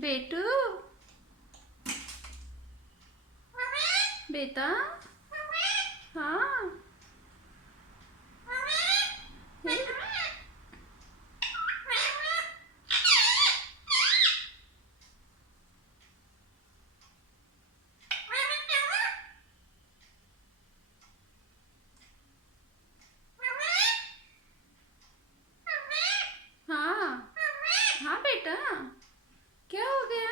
बेटू, बेटा, हाँ। हे, हाँ। हाँ बेटा, क्या हो गया?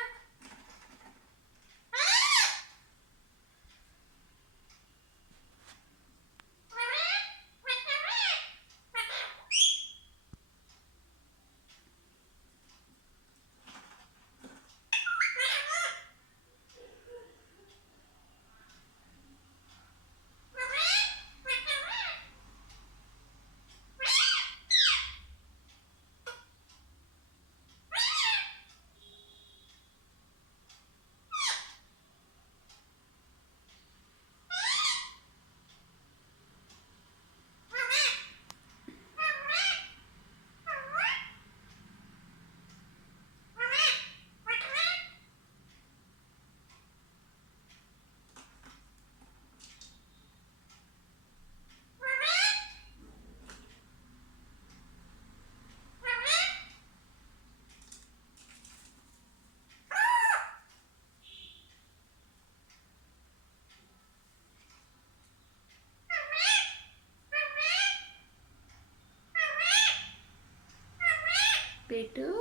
बेटू,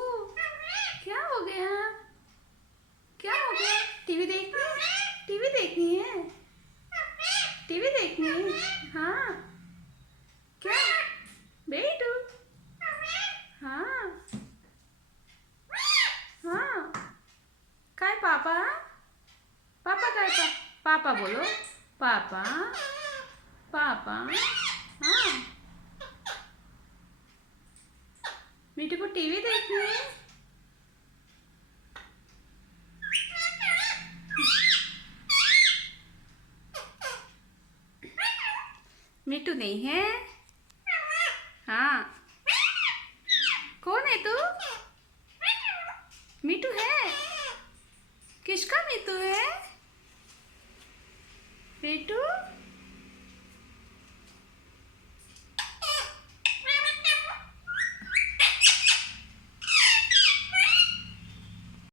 क्या हो गया? क्या हो गया? टीवी देखनी है? टीवी देखनी है? टीवी देखनी है? हाँ। क्या? बेटू, हाँ। हाँ। काय पापा? पापा काय पापा बोलो। पापा, पापा, हाँ। मीठू को टीवी देखनी है? मीठू नहीं है? हाँ। कौन है तू? मीठू है? किसका मीठू है? बेटू।